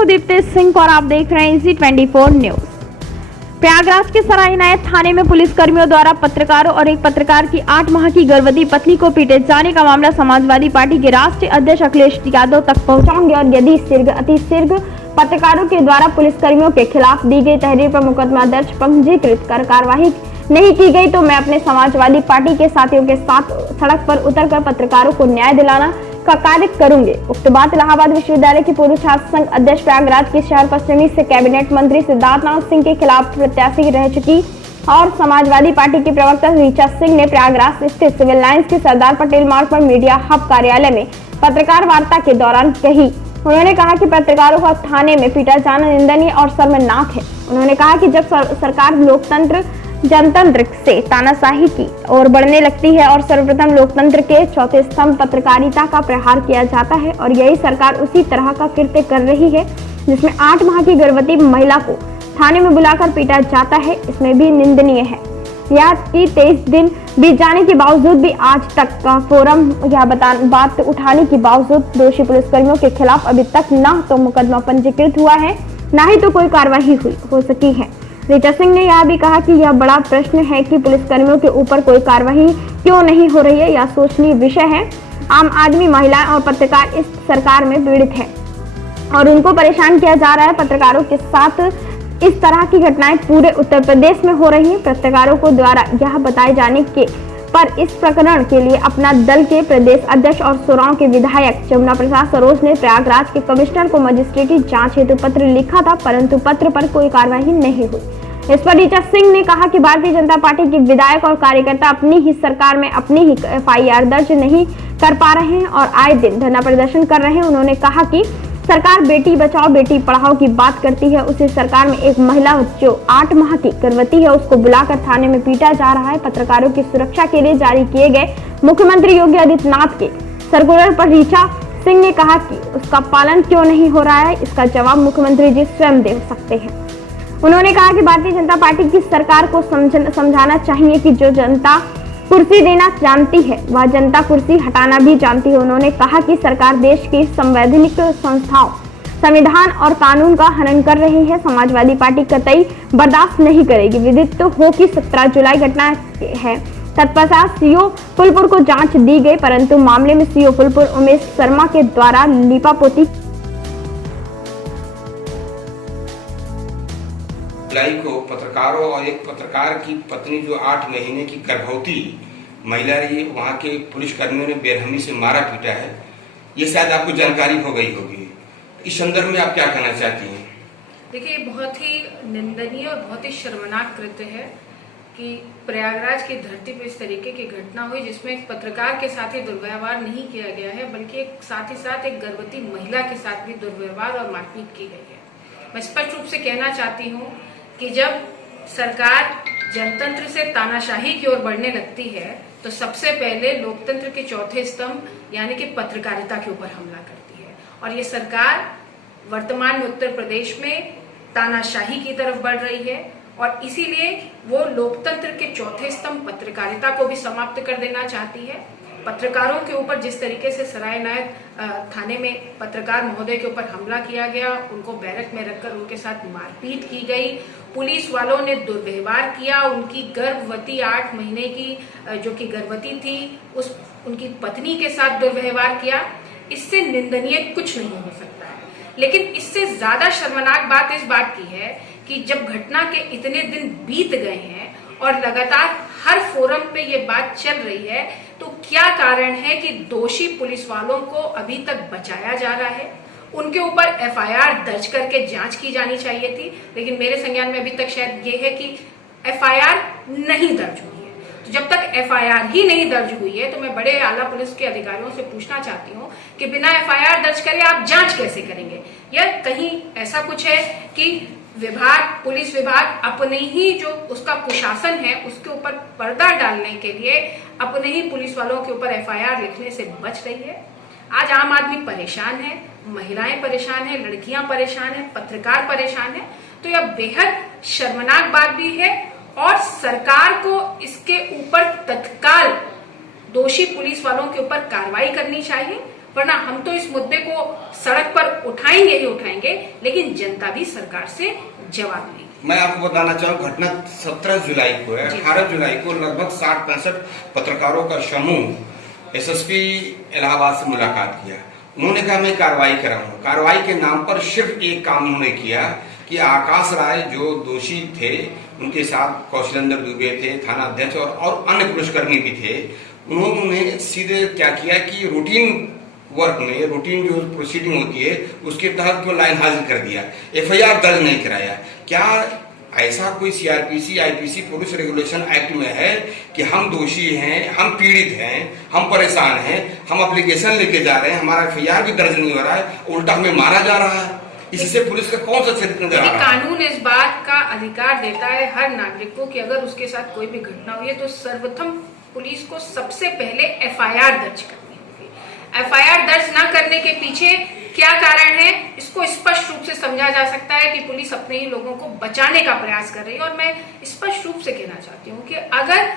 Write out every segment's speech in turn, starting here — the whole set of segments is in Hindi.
हूं दीप्ति सिंह और आप देख रहे हैं Easy24 न्यूज। प्रयागराज के सराय इनायत थाने में पुलिस कर्मियों द्वारा पत्रकारों और एक पत्रकार की 8 माह की गर्भवती पत्नी को पीटे जाने का मामला समाजवादी पार्टी के राष्ट्रीय अध्यक्ष अखिलेश यादव तक पहुंचाएंगे और यदि अतिशीघ्र पत्रकारों के द्वारा पुलिस कर्मियों के खिलाफ दी गई तहरीर पर मुकदमा दर्ज पंजीकृत कर कार्रवाई नहीं की गई तो मैं अपने समाजवादी पार्टी के साथियों के साथ सड़क पर उतरकर पत्रकारों को न्याय दिलाना का कार्य करूंगे। उक्त बात इलाहाबाद विश्वविद्यालय की पूर्व छात्र संघ अध्यक्ष प्रयागराज के शहर पश्चिमी से कैबिनेट मंत्री सिद्धार्थनाथ सिंह के खिलाफ प्रत्याशी रह चुकी और समाजवादी पार्टी की प्रवक्ता ऋचा सिंह ने प्रयागराज स्थित सिविल लाइंस के सरदार पटेल मार्ग पर मीडिया हब कार्यालय में पत्रकार वार्ता के दौरान कही। उन्होंने कहा कि पत्रकारों का थाने में पीटा जाना निंदनीय और शर्मनाक है। उन्होंने कहा कि जब सरकार लोकतंत्र जनतंत्र से तानाशाही की ओर बढ़ने लगती है और सर्वप्रथम लोकतंत्र के चौथे स्तंभ पत्रकारिता का प्रहार किया जाता है और यही सरकार उसी तरह का कृत्य कर रही है जिसमें 8 माह की गर्भवती महिला को थाने में बुलाकर पीटा जाता है, इसमें भी निंदनीय है। यह कि 23 दिन बीत जाने के बावजूद भी आज तक का फोरम यह बात उठाने के बावजूद दोषी पुलिसकर्मियों के खिलाफ अभी तक न तो मुकदमा पंजीकृत हुआ है न ही तो कोई कार्रवाई हो सकी है। ऋचा सिंह ने यह भी कहा कि यह बड़ा प्रश्न है कि पुलिसकर्मियों के ऊपर कोई कार्रवाई क्यों नहीं हो रही है। यह सोचनीय विषय है। आम आदमी, महिलाएं और पत्रकार इस सरकार में पीड़ित है और उनको परेशान किया जा रहा है। पत्रकारों के साथ इस तरह की घटनाएं पूरे उत्तर प्रदेश में हो रही हैं। पत्रकारों को द्वारा यह बताए जाने के पर इस प्रकरण के लिए अपना दल के प्रदेश अध्यक्ष और सोराव के विधायक जमुना प्रसाद सरोज ने प्रयागराज के कमिश्नर को मजिस्ट्रेटी जांच हेतु पत्र लिखा था, परंतु पत्र पर कोई कार्रवाई नहीं हुई। इस पर ऋचा सिंह ने कहा कि भारतीय जनता पार्टी के विधायक और कार्यकर्ता अपनी ही सरकार में अपनी ही FIR दर्ज नहीं कर पा रहे हैं और आए दिन धरना प्रदर्शन कर रहे हैं। उन्होंने कहा कि सरकार बेटी बचाओ बेटी पढ़ाओ की बात करती है, उसी सरकार में एक महिला जो 8 माह की गर्भवती है उसको बुलाकर थाने में पीटा जा रहा है। पत्रकारों की सुरक्षा के लिए जारी किए गए मुख्यमंत्री योगी आदित्यनाथ के सर्कुलर पर ऋचा सिंह ने कहा कि उसका पालन क्यों नहीं हो रहा है, इसका जवाब मुख्यमंत्री जी स्वयं दे सकते हैं। उन्होंने कहा कि भारतीय जनता पार्टी की सरकार को समझाना चाहिए कि जो जनता कुर्सी देना जानती है वह जनता कुर्सी हटाना भी जानती है। उन्होंने कहा कि सरकार देश की संवैधानिक संस्थाओं, संविधान और कानून का हनन कर रही है। समाजवादी पार्टी कतई बर्दाश्त नहीं करेगी। विदित हो कि 17 जुलाई घटना है। तत्पश्चात CO फूलपुर को जांच दी गई, परंतु मामले में CO फूलपुर उमेश शर्मा के द्वारा लीपापोती जुलाई को पत्रकारों और एक पत्रकार की पत्नी जो 8 महीने की गर्भवती महिला रही है, वहाँ के पुलिस कर्मियों ने बेरहमी से मारा पीटा है। ये शायद आपको जानकारी हो गई होगी। इस संदर्भ में आप क्या कहना चाहती हैं? देखिए, बहुत ही निंदनीय और बहुत ही शर्मनाक कृत्य है कि प्रयागराज की धरती पर इस तरीके की घटना हुई जिसमें एक पत्रकार के साथ ही दुर्व्यवहार नहीं किया गया है, बल्कि साथ ही साथ एक गर्भवती महिला के साथ भी दुर्व्यवहार और मारपीट की गई है। मैं स्पष्ट रूप से कहना चाहती हूँ कि जब सरकार जनतंत्र से तानाशाही की ओर बढ़ने लगती है तो सबसे पहले लोकतंत्र के चौथे स्तंभ यानी कि पत्रकारिता के ऊपर हमला करती है और ये सरकार वर्तमान में उत्तर प्रदेश में तानाशाही की तरफ बढ़ रही है और इसीलिए वो लोकतंत्र के चौथे स्तंभ पत्रकारिता को भी समाप्त कर देना चाहती है। पत्रकारों के ऊपर जिस तरीके से सराय इनायत थाने में पत्रकार महोदय के ऊपर हमला किया गया, उनको बैरक में रखकर उनके साथ मारपीट की गई, पुलिस वालों ने दुर्व्यवहार किया, उनकी गर्भवती 8 महीने की जो कि गर्भवती थी उनकी पत्नी के साथ दुर्व्यवहार किया, इससे निंदनीय कुछ नहीं हो सकता है। लेकिन इससे ज्यादा शर्मनाक बात इस बात की है कि जब घटना के इतने दिन बीत गए हैं और लगातार हर फोरम पे ये बात चल रही है, तो क्या कारण है कि दोषी पुलिस वालों को अभी तक बचाया जा रहा है? उनके ऊपर FIR दर्ज करके जांच की जानी चाहिए थी, लेकिन मेरे संज्ञान में अभी तक शायद ये है कि FIR नहीं दर्ज हुई है। तो जब तक FIR ही नहीं दर्ज हुई है तो मैं बड़े आला पुलिस के अधिकारियों से पूछना चाहती हूँ कि बिना FIR दर्ज करे आप जांच कैसे करेंगे? या कहीं ऐसा कुछ है कि पुलिस विभाग अपने ही जो उसका कुशासन है उसके ऊपर पर्दा डालने के लिए अपने ही पुलिस वालों के ऊपर FIR लिखने से बच रही है? आज आम आदमी परेशान है, महिलाएं परेशान है, लड़कियां परेशान है, पत्रकार परेशान है, तो यह बेहद शर्मनाक बात भी है और सरकार को इसके ऊपर तत्काल दोषी पुलिस वालों के ऊपर कार्रवाई करनी चाहिए वरना हम तो इस मुद्दे को सड़क पर उठाएंगे ही उठाएंगे, लेकिन जनता भी सरकार से जवाब देगी। मैं आपको बताना चाहूँ, घटना 17 जुलाई को है। 18 जुलाई को लगभग 60-65 पत्रकारों का समूह एसएसपी इलाहाबाद से मुलाकात किया। उन्होंने कहा मैं कार्रवाई कराऊंगा। कार्रवाई के नाम पर सिर्फ एक काम उन्होंने किया कि आकाश राय जो दोषी थे, उनके साथ कौशलेंद्र दुबे थे, थाना अध्यक्ष और अन्य पुलिसकर्मी भी थे, उन्होंने सीधे क्या किया कि रूटीन वर्क में, रूटीन जो प्रोसीडिंग होती है उसके तहत वो लाइन हाजिर कर दिया, एफआईआर दर्ज नहीं कराया। क्या ऐसा कोई CrPC IPC police regulation act में है कि हम दोषी हैं, हम पीड़ित हैं, हम परेशान हैं, हम एप्लीकेशन लेके जा रहे हैं, हमारा एफआईआर भी दर्ज नहीं हो रहा है, उल्टा हमें मारा जा रहा है? इससे पुलिस का कौन सा चरित्र नजर आ रहा है? कानून इस बात का अधिकार देता है हर नागरिक को कि अगर उसके साथ कोई भी घटना हुई है तो सर्वप्रथम पुलिस को सबसे पहले एफआईआर दर्ज करनी होगी। एफआईआर दर्ज न करने के पीछे क्या कारण है, इसको स्पष्ट रूप से समझा जा सकता है कि पुलिस अपने ही लोगों को बचाने का प्रयास कर रही है। और मैं स्पष्ट रूप से कहना चाहती हूँ कि अगर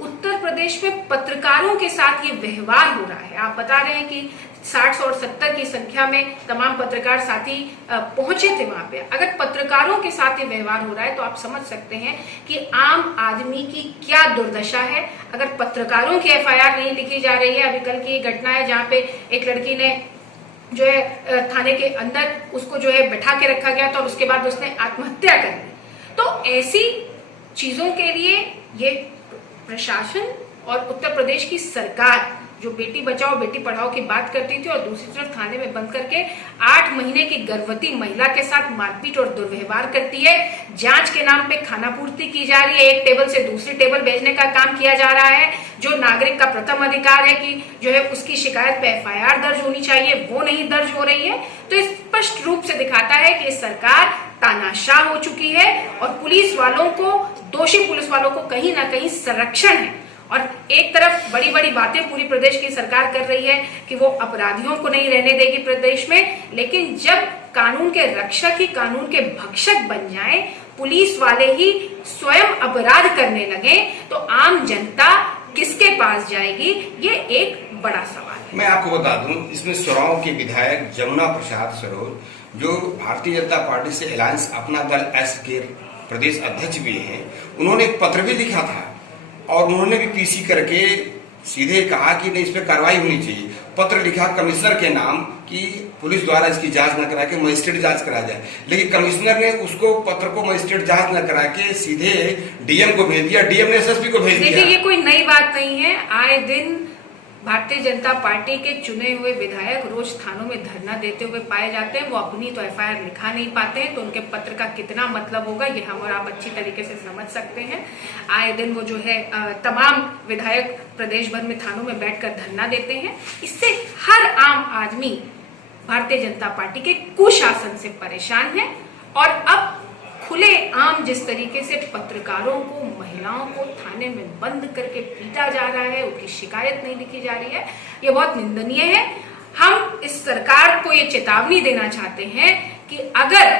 उत्तर प्रदेश में पत्रकारों के साथ ये व्यवहार हो रहा है, आप बता रहे हैं कि 60 और 70 की संख्या में तमाम पत्रकार साथी पहुंचे थे वहां पे, अगर पत्रकारों के साथ ये व्यवहार हो रहा है तो आप समझ सकते हैं कि आम आदमी की क्या दुर्दशा है। अगर पत्रकारों की एफआईआर नहीं लिखी जा रही है, अभी कल की घटना है जहाँ पे एक लड़की ने जो है थाने के अंदर उसको जो है बैठा के रखा गया था और उसके बाद उसने आत्महत्या कर ली। तो ऐसी चीजों के लिए ये प्रशासन और उत्तर प्रदेश की सरकार जो बेटी बचाओ बेटी पढ़ाओ की बात करती थी और दूसरी तरफ थाने में बंद करके 8 महीने की गर्भवती महिला के साथ मारपीट और दुर्व्यवहार करती है। जांच के नाम पे खानापूर्ति की जा रही है, एक टेबल से दूसरी टेबल भेजने का काम किया जा रहा है। जो नागरिक का प्रथम अधिकार है कि जो है उसकी शिकायत पे एफआईआर दर्ज होनी चाहिए, वो नहीं दर्ज हो रही है। तो स्पष्ट रूप से दिखाता है कि सरकार तानाशाह हो चुकी है और पुलिस वालों को, दोषी पुलिस वालों को कहीं ना कहीं संरक्षण है। और एक तरफ बड़ी बड़ी बातें पूरी प्रदेश की सरकार कर रही है कि वो अपराधियों को नहीं रहने देगी प्रदेश में, लेकिन जब कानून के रक्षक ही कानून के भक्षक बन जाएं, पुलिस वाले ही स्वयं अपराध करने लगे, तो आम जनता किसके पास जाएगी, ये एक बड़ा सवाल है। मैं आपको बता दूं, इसमें सोराव के विधायक जमुना प्रसाद सरोज, जो भारतीय जनता पार्टी से अलायंस अपना दल एस के प्रदेश अध्यक्ष भी हैं, उन्होंने एक पत्र भी लिखा था और उन्होंने भी पीसी करके सीधे कहा कि नहीं, इस पर कार्रवाई होनी चाहिए। पत्र लिखा कमिश्नर के नाम कि पुलिस द्वारा इसकी जांच न करा के मजिस्ट्रेट जांच करा जाए, लेकिन कमिश्नर ने उसको पत्र को मजिस्ट्रेट जांच न करा के सीधे डीएम को भेज दिया, डीएम ने एसएसपी को भेज दिया। देखिए, ये कोई नई बात नहीं है। आए दिन भारतीय जनता पार्टी के चुने हुए विधायक रोज थानों में धरना देते हुए पाए जाते हैं। वो अपनी तो एफआईआर लिखा नहीं पाते हैं, तो उनके पत्र का कितना मतलब होगा ये हम और आप अच्छी तरीके से समझ सकते हैं। आए दिन वो जो है तमाम विधायक प्रदेश भर में थानों में बैठकर धरना देते हैं। इससे हर आम आदमी भारतीय जनता पार्टी के कुशासन से परेशान है। और अब खुले आम जिस तरीके से पत्रकारों को, महिलाओं को थाने में बंद करके पीटा जा रहा है, उनकी शिकायत नहीं लिखी जा रही है, ये बहुत निंदनीय है। हम इस सरकार को ये चेतावनी देना चाहते हैं कि अगर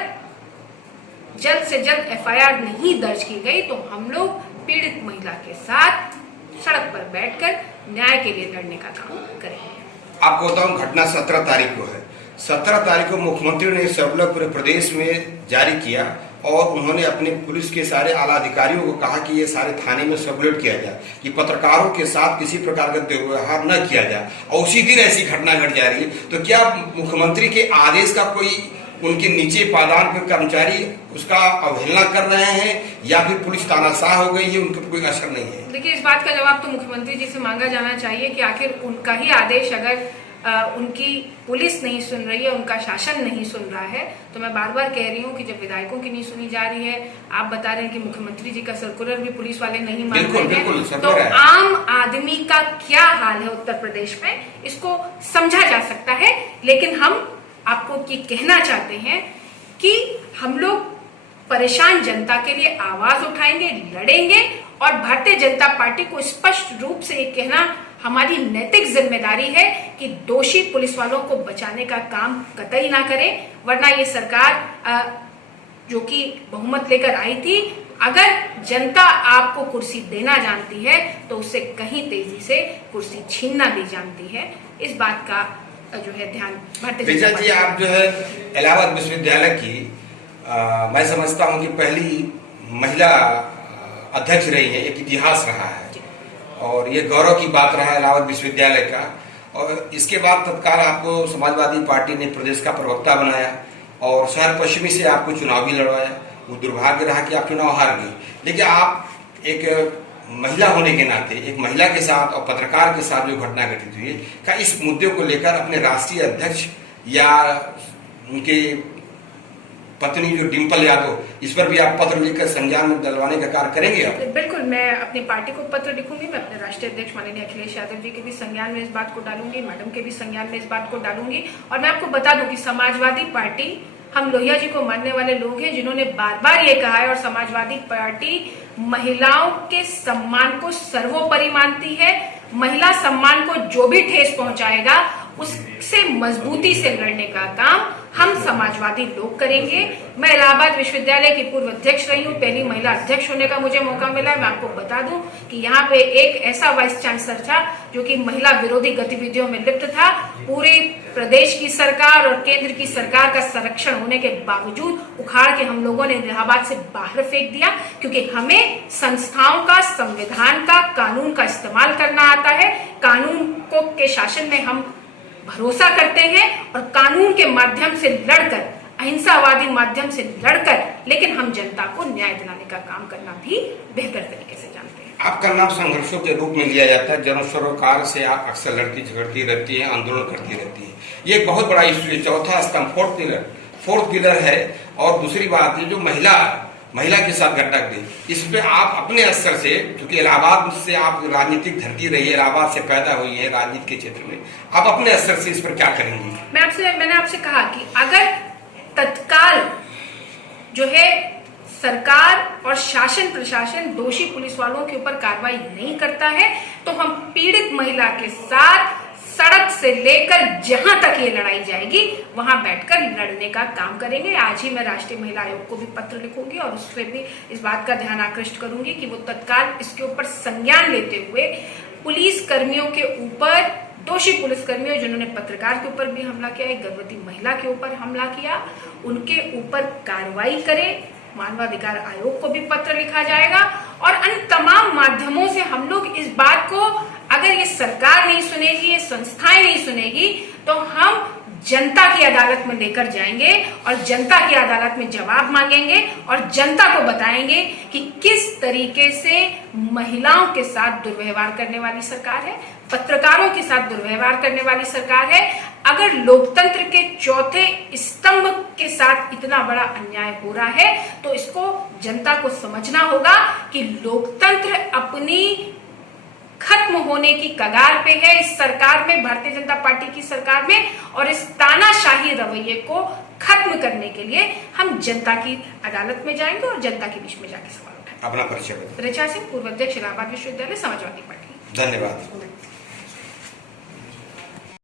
जल्द से जल्द एफआईआर नहीं दर्ज की गई तो हम लोग पीड़ित महिला के साथ सड़क पर बैठकर न्याय के लिए लड़ने का काम करेंगे। आपको बताऊं, घटना 17 तारीख को है। 17 तारीख को मुख्यमंत्री ने सर्कुलर पूरे प्रदेश में जारी किया और उन्होंने अपने पुलिस के सारे आला अधिकारियों को कहा कि ये सारे थाने में सर्कुलेट किया जाए कि पत्रकारों के साथ किसी प्रकार का दुर्व्यवहार न किया जाए, और उसी दिन ऐसी घटना घट जा रही है। तो क्या मुख्यमंत्री के आदेश का कोई उनके नीचे पादान पर कर्मचारी उसका अवहेलना कर रहे हैं या फिर पुलिस तानाशाह हो गई है, उनके पर कोई असर नहीं है? देखिए, इस बात का जवाब तो मुख्यमंत्री जी से मांगा जाना चाहिए कि आखिर उनका ही आदेश अगर उनकी पुलिस नहीं सुन रही है, उनका शासन नहीं सुन रहा है, तो मैं बार बार कह रही हूँ कि जब विधायकों की नहीं सुनी जा रही है, आप बता रहे हैं कि मुख्यमंत्री जी का सर्कुलर भी पुलिस वाले नहीं मान रहे हैं, तो आम आदमी का क्या हाल है उत्तर प्रदेश में, इसको समझा जा सकता है। लेकिन हम आपको ये कहना चाहते हैं कि हम लोग परेशान जनता के लिए आवाज उठाएंगे, लड़ेंगे, और भारतीय जनता पार्टी को स्पष्ट रूप से ये कहना हमारी नैतिक जिम्मेदारी है कि दोषी पुलिस वालों को बचाने का काम कतई ना करें, वरना ये सरकार जो कि बहुमत लेकर आई थी, अगर जनता आपको कुर्सी देना जानती है तो उससे कहीं तेजी से कुर्सी छीनना भी जानती है। इस बात का जो है ध्यान भारतीय ऋचा जनता जी, पार्टी आप जो है इलाहाबाद विश्वविद्यालय की मैं समझता हूँ कि पहली महिला अध्यक्ष रही है, एक इतिहास रहा है और ये गौरव की बात रहा है इलाहाबाद विश्वविद्यालय का। और इसके बाद तत्काल आपको समाजवादी पार्टी ने प्रदेश का प्रवक्ता बनाया और शहर पश्चिमी से आपको चुनाव भी लड़वाया। वो दुर्भाग्य रहा कि आप चुनाव हार गए, लेकिन आप एक महिला होने के नाते, एक महिला के साथ और पत्रकार के साथ जो घटना घटित हुई है, क्या इस मुद्दे को लेकर अपने राष्ट्रीय अध्यक्ष या उनके पत्नी जो डिम्पल यादव, इस पर भी आप पत्र लिखकर संज्ञान में डलवाने का कार्य करेंगे आप? बिल्कुल, मैं अपनी पार्टी को पत्र लिखूंगी, मैं अपने राष्ट्रीय अध्यक्ष माननीय अखिलेश यादव जी के भी संज्ञान में इस बात को डालूंगी, मैडम के भी संज्ञान में इस बात को डालूंगी। और मैं आपको बता दूं कि समाजवादी पार्टी, हम लोहिया जी को मानने वाले लोग हैं जिन्होंने बार बार ये कहा है, और समाजवादी पार्टी महिलाओं के सम्मान को सर्वोपरि मानती है। महिला सम्मान को जो भी ठेस पहुंचाएगा उससे मजबूती से लड़ने का काम हम समाजवादी लोग करेंगे। मैं इलाहाबाद विश्वविद्यालय की पूर्व अध्यक्ष रही हूँ, पहली महिला अध्यक्ष होने का मुझे मौका मिला। मैं आपको बता दूं कि यहाँ पे एक ऐसा वाइस चांसलर था जो कि महिला विरोधी गतिविधियों में लिप्त था। पूरे प्रदेश की सरकार और केंद्र की सरकार का संरक्षण होने के बावजूद उखाड़ के हम लोगों ने इलाहाबाद से बाहर फेंक दिया, क्योंकि हमें संस्थाओं का, संविधान का, कानून का इस्तेमाल करना आता है। कानून को के शासन में हम भरोसा करते हैं और कानून के माध्यम से लड़कर, अहिंसावादी माध्यम से लड़कर, लेकिन हम जनता को न्याय दिलाने का काम करना भी बेहतर तरीके से जानते हैं। आपका नाम संघर्षों के रूप में लिया जाता है, जन सरोकार से आप अक्सर लड़ती झगड़ती रहती है, आंदोलन करती रहती है। ये एक बहुत बड़ा इश्यू है, चौथा स्तंभ, फोर्थ पिलर है। और दूसरी बात, ये जो महिला के साथ घटना गई, इस पे आप अपने स्तर से, क्योंकि इलाहाबाद से आप राजनीतिक धरती रही है, इलाहाबाद से पैदा हुई है राजनीति के क्षेत्र में, आप अपने स्तर से इस पर क्या करेंगी? मैंने आपसे कहा कि अगर तत्काल जो है सरकार और शासन प्रशासन दोषी पुलिस वालों के ऊपर कार्रवाई नहीं करता है, तो हम पीड़ित महिला के साथ सड़क से लेकर जहां तक ये लड़ाई जाएगी वहां बैठकर लड़ने का काम करेंगे। आज ही मैं राष्ट्रीय महिला आयोग को भी पत्र लिखूंगी और उससे भी इस बात का ध्यान आकृष्ट करूंगी कि वो तत्काल इसके ऊपर संज्ञान लेते हुए पुलिस कर्मियों के ऊपर, दोषी पुलिस कर्मियों जिन्होंने पत्रकार के ऊपर भी हमला किया, एक गर्भवती महिला के ऊपर हमला किया, उनके ऊपर कार्रवाई करें। मानवाधिकार आयोग को भी पत्र लिखा जाएगा और अन्य तमाम माध्यमों से हम लोग इस बात को, अगर ये सरकार नहीं सुनेगी, ये संस्थाएं नहीं सुनेगी, तो हम जनता की अदालत में लेकर जाएंगे और जनता की अदालत में जवाब मांगेंगे और जनता को बताएंगे कि किस तरीके से महिलाओं के साथ दुर्व्यवहार करने वाली सरकार है, पत्रकारों के साथ दुर्व्यवहार करने वाली सरकार है। अगर लोकतंत्र के चौथे स्तंभ के साथ इतना बड़ा अन्याय हो रहा है, तो इसको जनता को समझना होगा कि लोकतंत्र अपनी खत्म होने की कगार पे है इस सरकार में, भारतीय जनता पार्टी की सरकार में। और इस तानाशाही रवैये को खत्म करने के लिए हम जनता की अदालत में जाएंगे और जनता के बीच में जाके सवाल उठाएंगे। अपना परिचय बताएं। ऋचा सिंह, पूर्व अध्यक्ष इलाहाबाद विश्वविद्यालय, समाजवादी पार्टी। धन्यवाद।